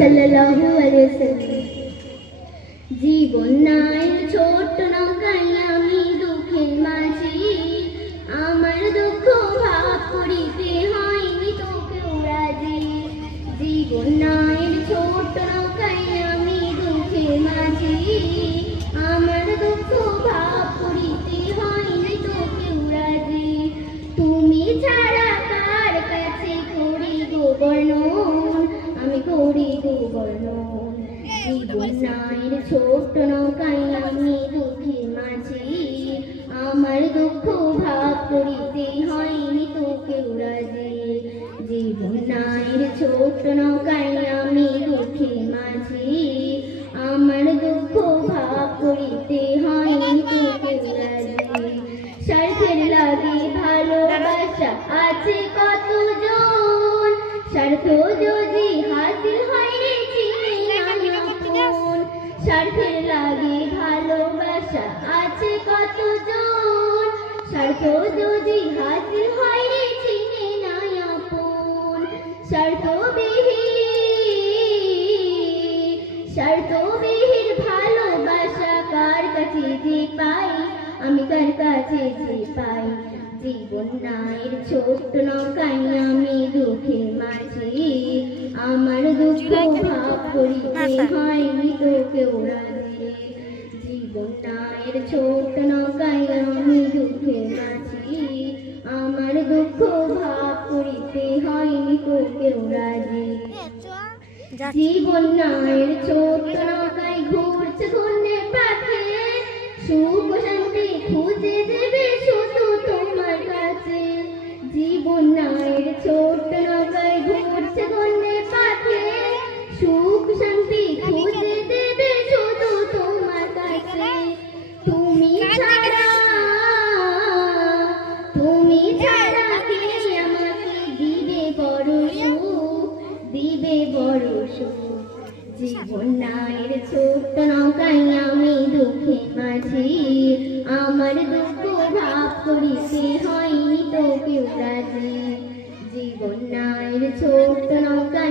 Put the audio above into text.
সাল্লাল্লাহু আলাইহি ওয়াসাল্লাম। জীবন নাই ছোট নৌকায় আমি দুঃখের মাঝি, আমার দুঃখ ভাগ করিতে হয়নি তোকেও রাজি। জীবন নাই ছোট নৌকায় আমি দুঃখের মাঝি, আমার দুঃখ ভাগ করিতে হয়নি তোকেও রাজি। তুমি ছাড়া কার কাছে করি গো বর্ণন, আমি করি গো বর্ণন। জীবন নাই ছোট নৌকায় আমি দুঃখের মাঝি, আমার দুঃখ ভাগ করিতে হয়নি তোকেও রাজি। জীবন নাই ছোট নৌকায় আমি দুঃখের মাঝি, আমার দুঃখ ভাগ করিতে হয়নি তোকেও রাজি। স্বার্থের লাগে ভালোবাসা আছে কতজন, স্বার্থ যদি হাসিল হয় রে চিনি না আপন। স্বার্থের লাগে ভালোবাসা আছে কতজন, স্বার্থ যদি হাসিল হয় রে চিনি না আপন। স্বার্থবিহীন ভালোবাসা কার কাছে যে পাই, আমি কার কাছে যে পাই। জীবন নাই ছোট্ট নৌকায় আমি দুঃখের মাঝি, আমার দুঃখ ভাগ করিতে হয়নি তোকেও রাজি। জীবন নাই ছোট্ট নৌকায় আমি দুঃখের মাঝি, আমার দুঃখ ভাগ করিতে হয়নি তোকেও রাজি। জীবন নাই ছোট্ট নৌকায় ঘুরছে ঘূর্ণে পাখি, সুখ শান্তি খুঁজে দেবে শুধু তোমার কাছে। জীবন নাই ছোট্ট নৌকায় ঘুরছে ঘূর্ণে পাখি, সুখ শান্তি খুঁজে দেবে শুধু তোমার কাছে। তুমি ছাড়া কে আমাকে দিবে বড় সুখ, দিবে বড় সুখ। জীবন নাই ছোট্ট নৌকায় আমি দুঃখের মাঝি, আমার দুঃখ ভাগ করিতে হয়নি তোকেও রাজি। জীবন নাই ছোট্ট নৌকায়